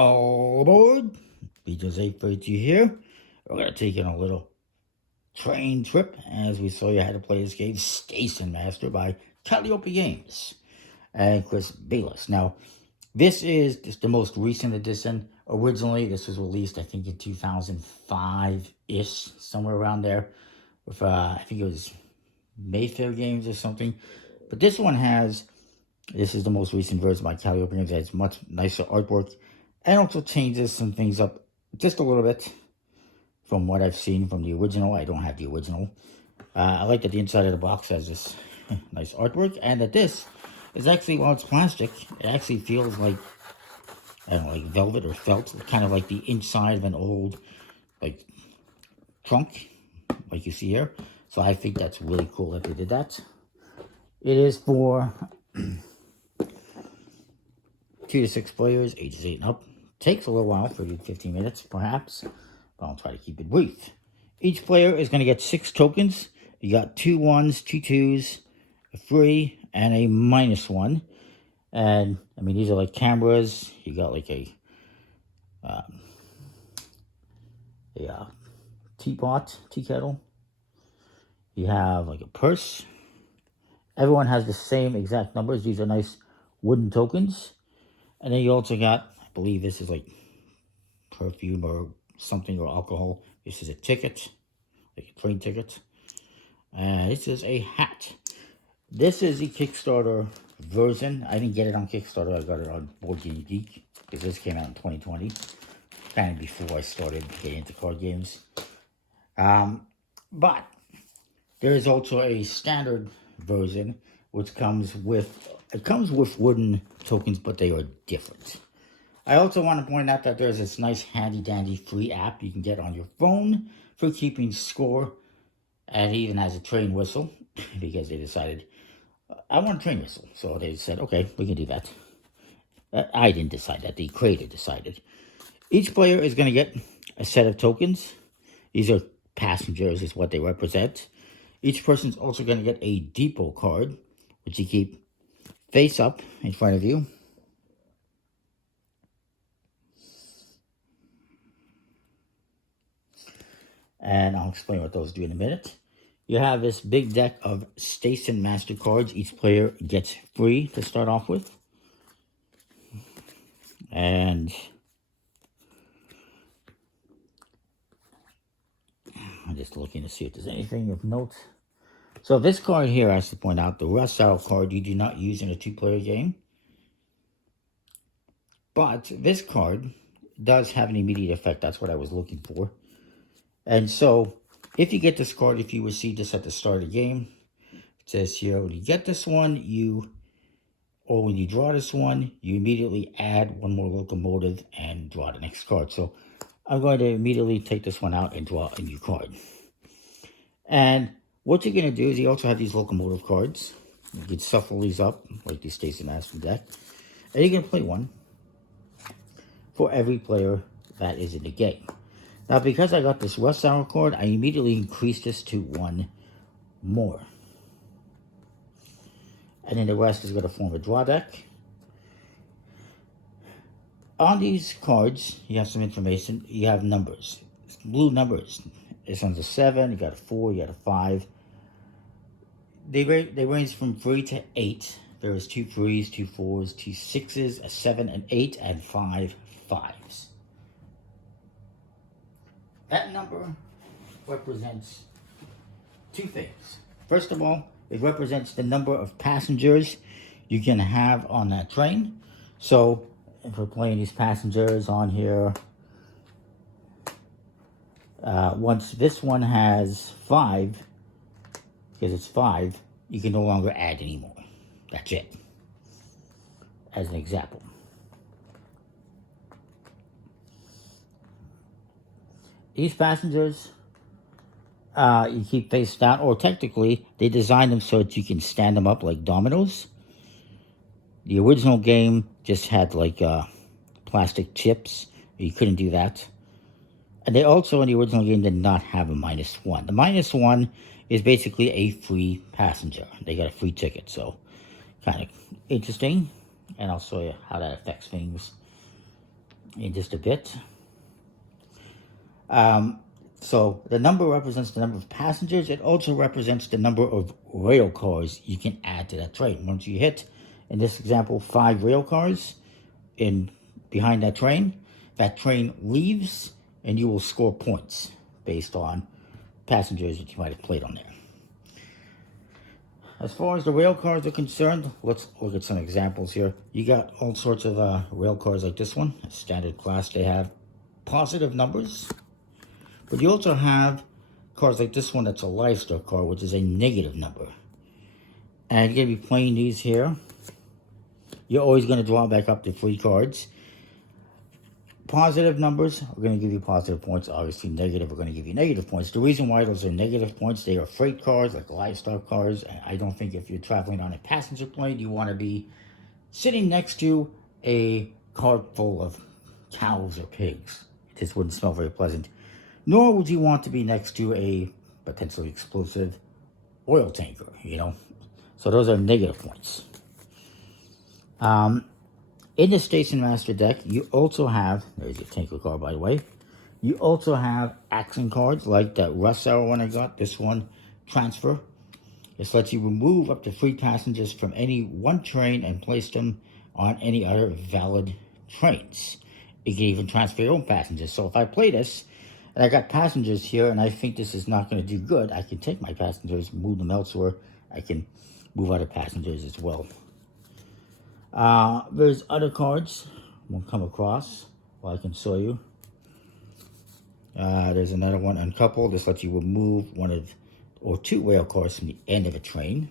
All aboard! Beatles 832 here. We're going to take you on a little train trip as we show you how to play this game, Station Master by Calliope Games and Chris Bayless. Now, this is just the most recent edition. Originally, this was released, I think, in 2005-ish, somewhere around there. With, I think it was Mayfair Games or something. But this is the most recent version by Calliope Games. It has much nicer artwork. And also changes some things up just a little bit from what I've seen from the original. I don't have the original. I like that the inside of the box has this nice artwork, and that this is actually, while it's plastic, it actually feels like, I don't know, like velvet or felt, kind of like the inside of an old, like, trunk, like you see here. So I think that's really cool that they did that. It is for 2 to 6 players, ages 8 and up. Takes a little while, 30 to 15 minutes perhaps, but I'll try to keep it brief. Each player is going to get 6 tokens. You got 2 1s, 2 2s, a 3, and a -1. And, I mean, these are like cameras. You got like a teapot, tea kettle. You have like a purse. Everyone has the same exact numbers. These are nice wooden tokens. And then you also got, I believe this is like perfume or something, or alcohol. This is a ticket, like a train ticket. This is a hat. This is the Kickstarter version. I didn't get it on Kickstarter. I got it on Board Game Geek, because this came out in 2020, kind of before I started getting into card games. But there is also a standard version, which comes with wooden tokens, but they are different. I also want to point out that there's this nice handy-dandy free app you can get on your phone for keeping score, and it even has a train whistle, because they decided, I want a train whistle. So they said, okay, we can do that. I didn't decide that. The creator decided. Each player is going to get a set of tokens. These are passengers, is what they represent. Each person's also going to get a depot card, which you keep face up in front of you. And I'll explain what those do in a minute. You have this big deck of Station Master cards. Each player gets free to start off with. And I'm just looking to see if there's anything of note. So this card here, I have to point out, the Rush Hour card, you do not use in a 2-player game. But this card does have an immediate effect. That's what I was looking for. And so, if you get this card, if you receive this at the start of the game, it says here, when you get this one, or when you draw this one, you immediately add one more locomotive and draw the next card. So, I'm going to immediately take this one out and draw a new card. And what you're going to do is you also have these locomotive cards. You can shuffle these up, like the Station Master deck. And you're going to play one for every player that is in the game. Now, because I got this Rush Hour card, I immediately increased this to 1 more. And then the rest is going to form a draw deck. On these cards, you have some information. You have numbers. Blue numbers. This one's a 7, you got a 4, you got a 5. They range from 3 to 8. There is 2 3s, 2 4s, 2 6s, a 7, an 8, and 5 5s. That number represents 2 things. First of all, it represents the number of passengers you can have on that train. So, if we're playing these passengers on here, once this one has 5, because it's 5, you can no longer add anymore. That's it. As an example. These passengers, you keep face down, or technically, they designed them so that you can stand them up like dominoes. The original game just had like plastic chips. You couldn't do that. And they also, in the original game, did not have a -1. The -1 is basically a free passenger. They got a free ticket, so kind of interesting. And I'll show you how that affects things in just a bit. So the number represents the number of passengers. It also represents the number of rail cars you can add to that train. Once you hit, in this example, 5 rail cars behind that train leaves, and you will score points based on passengers that you might have played on there. As far as the rail cars are concerned, let's look at some examples here. You got all sorts of rail cars like this one, standard class. They have positive numbers, but you also have cars like this one that's a lifestyle car, which is a negative number. And you're going to be playing these here. You're always going to draw back up to 3 cards. Positive numbers are going to give you positive points. Obviously, negative are going to give you negative points. The reason why those are negative points, they are freight cars, like lifestyle cars. And I don't think if you're traveling on a passenger plane, you want to be sitting next to a cart full of cows or pigs. It just wouldn't smell very pleasant. Nor would you want to be next to a potentially explosive oil tanker, you know. So those are negative points. In the Station Master deck, you also have, there's your tanker card by the way, you also have action cards like that Rush Hour one I got, this one, Transfer. This lets you remove up to 3 passengers from any one train and place them on any other valid trains. You can even transfer your own passengers. So if I play this, and I got passengers here, and I think this is not going to do good, I can take my passengers, move them elsewhere. I can move other passengers as well. There's other cards we'll come across. Well, I can show you. There's another one, Uncouple. This lets you remove 1 or 2 rail cars from the end of a train.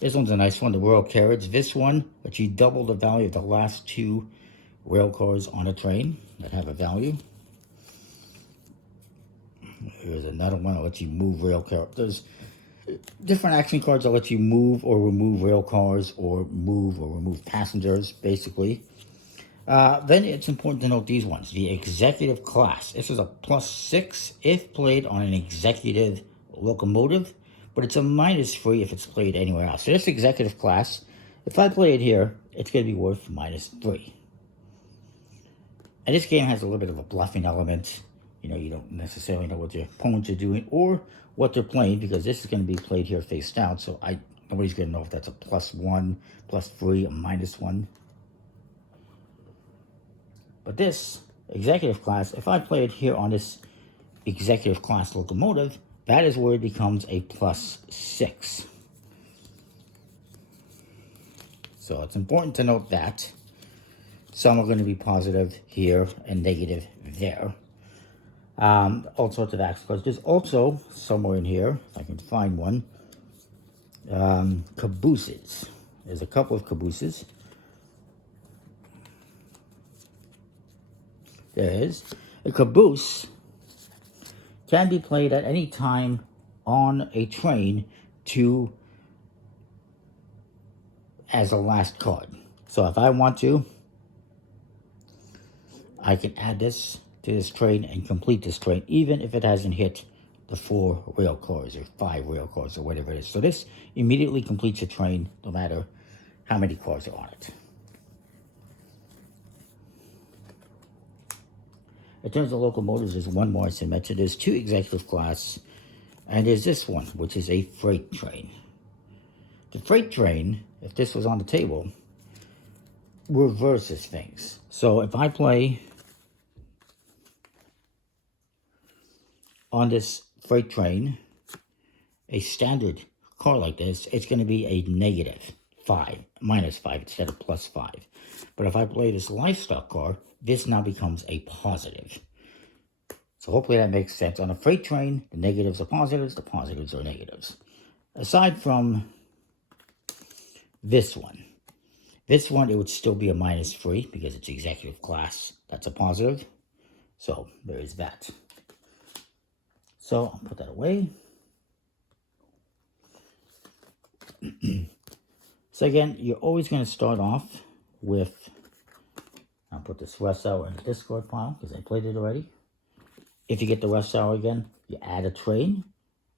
This one's a nice one, the Royal Carriage. This one lets you double the value of the last 2 rail cars on a train that have a value. Here's another one that lets you move rail cars. There's different action cards that let you move or remove rail cars or move or remove passengers, basically. Then it's important to note these ones. The executive class. This is a +6 if played on an executive locomotive, but it's a -3 if it's played anywhere else. So this executive class, if I play it here, it's going to be worth -3. And this game has a little bit of a bluffing element. You know, you don't necessarily know what your opponents are doing or what they're playing, because this is going to be played here face down. So nobody's going to know if that's a +1, +3, a -1. But this executive class, if I play it here on this executive class locomotive, that is where it becomes a +6. So it's important to note that. Some are going to be positive here and negative there. All sorts of action cards. There's also, somewhere in here, if I can find one, cabooses. There's a couple of cabooses. There is. A caboose can be played at any time on a train as a last card. So if I want to, I can add this to this train and complete this train, even if it hasn't hit the 4 rail cars or 5 rail cars or whatever it is. So this immediately completes a train, no matter how many cars are on it. In terms of locomotives, there's one more as I mentioned. There's 2 executive class, and there's this one, which is a freight train. The freight train, if this was on the table, reverses things. So if I play on this freight train a standard car like this, it's going to be a -5 instead of +5. But if I play this lifestyle car, this now becomes a positive. So hopefully that makes sense. On a freight train, the negatives are positives, the positives are negatives. Aside from this one, it would still be a -3 because it's executive class. That's a positive. So there is that. So I'll put that away. So again, you're always going to start off with, I'll put this Rush Hour in the discard pile because I played it already. If you get the Rush Hour again, you add a train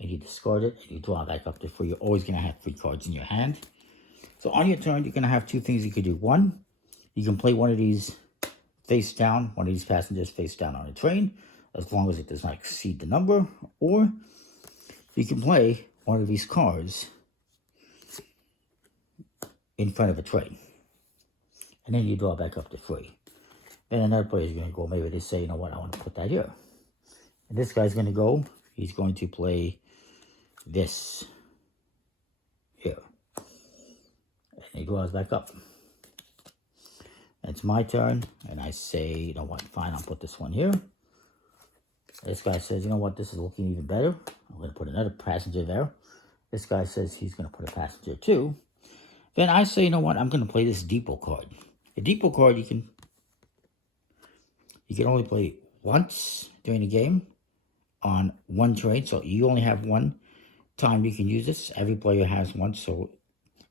and you discard it and you draw back up to 3. You're always going to have 3 cards in your hand. So on your turn, you're going to have 2 things you could do. One, You can play one of these face down, one of these passengers face down on a train, as long as it does not exceed the number. Or you can play one of these cars in front of a train. And then you draw back up to 3. Then another player is going to go, maybe they say, you know what, I want to put that here. And this guy's going to go, he's going to play this here. And he draws back up. It's my turn, and I say, you know what, fine, I'll put this one here. This guy says, you know what, this is looking even better. I'm going to put another passenger there. This guy says he's going to put a passenger too. Then I say, you know what, I'm going to play this depot card. A depot card you can only play once during the game on one train. So you only have one time you can use this. Every player has one, so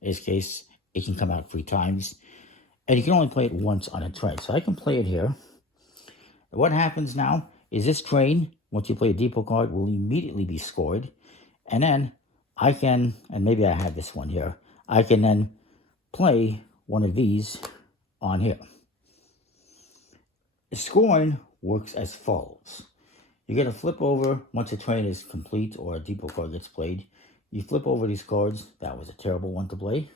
in this case, it can come out 3 times. And you can only play it once on a train. So I can play it here. What happens now is this train, once you play a depot card, will immediately be scored. And then I can, and maybe I have this one here, I can then play one of these on here. The scoring works as follows. You're going to flip over, once a train is complete or a depot card gets played, you flip over these cards. That was a terrible one to play.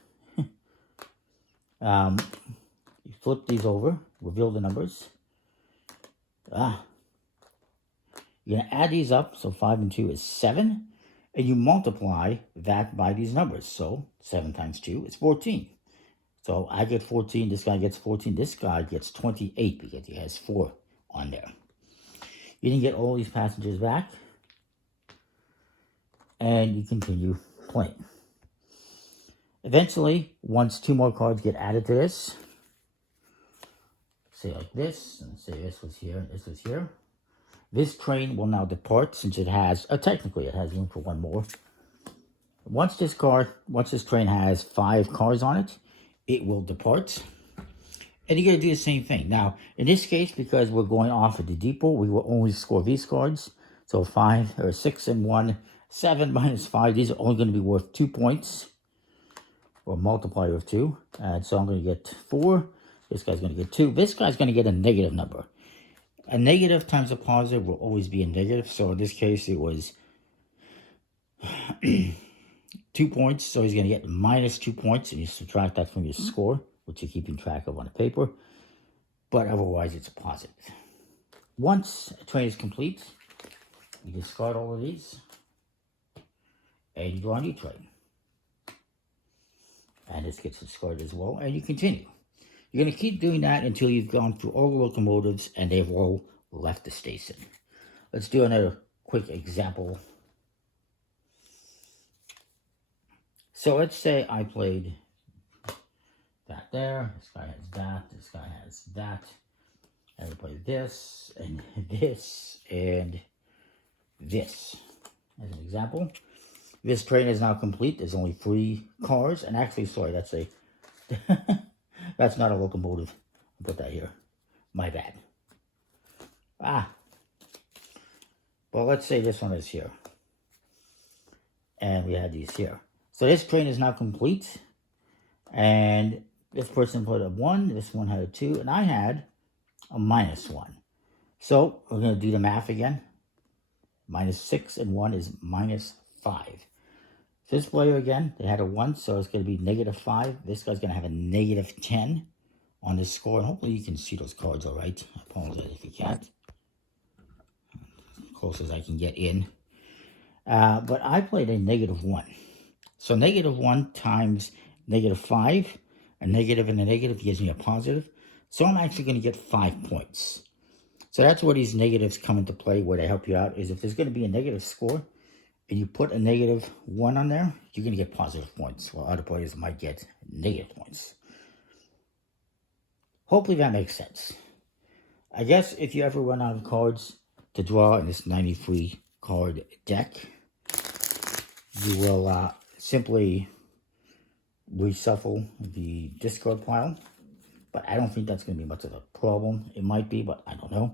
You flip these over, reveal the numbers. You're going to add these up, so 5 and 2 is 7, and you multiply that by these numbers. So 7 times 2 is 14. So I get 14, this guy gets 14, this guy gets 28 because he has 4 on there. You can get all these passengers back, and you continue playing. Eventually, once 2 more cards get added to this, say like this, and say this was here, and this was here. This train will now depart since it has, technically it has room for 1 more. Once this train has 5 cars on it, it will depart. And you're going to do the same thing. Now, in this case, because we're going off at the depot, we will only score these cards. So 5 or 6 and 1, 7 minus 5, these are only going to be worth 2 points. Or multiplier of 2. And so I'm going to get 4. This guy's going to get 2. This guy's going to get a negative number. A negative times a positive will always be a negative. So in this case, it was 2 points. So he's going to get minus 2 points. And you subtract that from your score, which you're keeping track of on the paper. But otherwise, it's a positive. Once a train is complete, you discard all of these. And you draw a new train. And this gets discarded as well. And you continue. You're going to keep doing that until you've gone through all the locomotives and they've all left the station. Let's do another quick example. So let's say I played that there. This guy has that. This guy has that. And we play this and this and this as an example. This train is now complete. There's only 3 cars. And actually, sorry, that's a... that's not a locomotive. I'll put that here. My bad. Well, let's say this one is here. And we had these here. So this train is now complete. And this person put a 1. This one had a 2. And I had a minus 1. So we're going to do the math again. Minus 6 and 1 is minus 5. This player, again, they had a 1, so it's going to be negative 5. This guy's going to have a negative 10 on this score. And hopefully you can see those cards all right. I apologize if you can't. As close as I can get in. But I played a negative 1. So negative 1 times negative 5. A negative and a negative gives me a positive. So I'm actually going to get 5 points. So that's where these negatives come into play, where they help you out, is if there's going to be a negative score, and you put a negative 1 on there, you're going to get positive points, while other players might get negative points. Hopefully that makes sense. I guess if you ever run out of cards to draw in this 93 card deck, you will simply reshuffle the discard pile. But I don't think that's going to be much of a problem. It might be, but I don't know.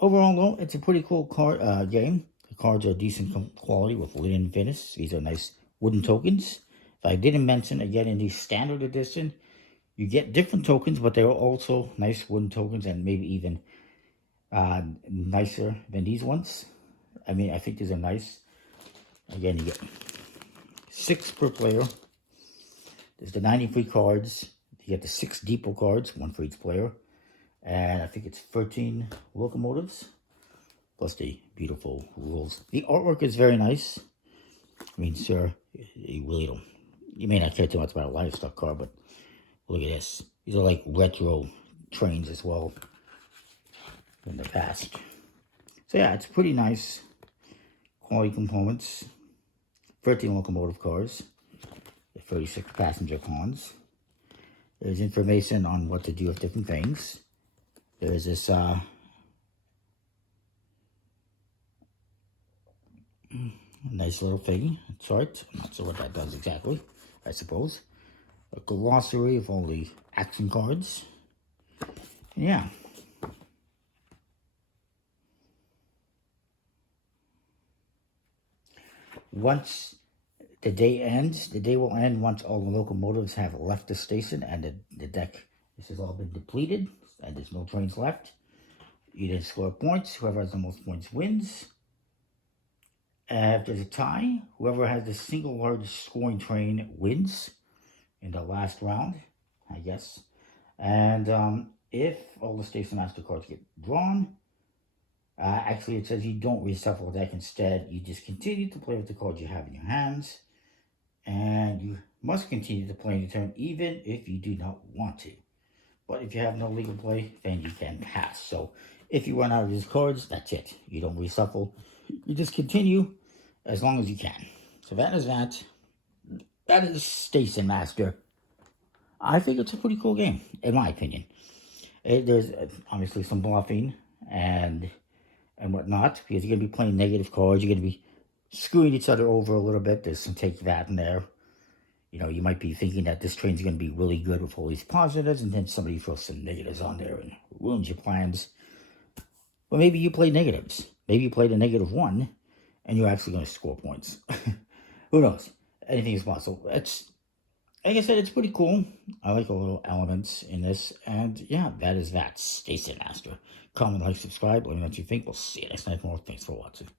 Overall, though, it's a pretty cool card game. The cards are decent quality with linen finish. These are nice wooden tokens. If I didn't mention, again, in the standard edition, You get different tokens, but they're also nice wooden tokens, and maybe even nicer than these ones. I mean, I think these are nice. Again, you get 6 per player. There's the 93 cards. You get the 6 depot cards, 1 for each player. And I think it's 13 locomotives, plus the beautiful rules. The artwork is very nice. I mean, sir, you really don't, you may not care too much about a livestock car, but look at this. These are like retro trains as well in the past. So yeah, it's pretty nice quality components. 13 locomotive cars, 36 passenger cons. There's information on what to do with different things. There's this nice little thing, chart. I'm not sure what that does exactly, I suppose. A glossary of all the action cards. Yeah. Once the day ends, the day will end once all the locomotives have left the station and the deck, this has all been depleted and there's no trains left. You then score points. Whoever has the most points wins. If there's a tie, whoever has the single largest scoring train wins in the last round, I guess. And if all the station master cards get drawn, actually it says you don't reshuffle the deck. Instead, you just continue to play with the cards you have in your hands. And you must continue to play in your turn even if you do not want to. But if you have no legal play, then you can pass. So if you run out of these cards, that's it. You don't reshuffle. You just continue as long as you can. So that is that. That is Station Master. I think it's a pretty cool game, in my opinion. There's obviously some bluffing and whatnot, because you're going to be playing negative cards. You're going to be screwing each other over a little bit. There's some take that in there. You know, you might be thinking that this train's going to be really good with all these positives, and then somebody throws some negatives on there and ruins your plans. Well, maybe you play negatives. Maybe you played a -1, and you're actually going to score points. Who knows? Anything is possible. It's, like I said, it's pretty cool. I like the little elements in this. And yeah, that is that. Station Master. Comment, like, subscribe. Let me know what you think. We'll see you next time. More. Thanks for watching.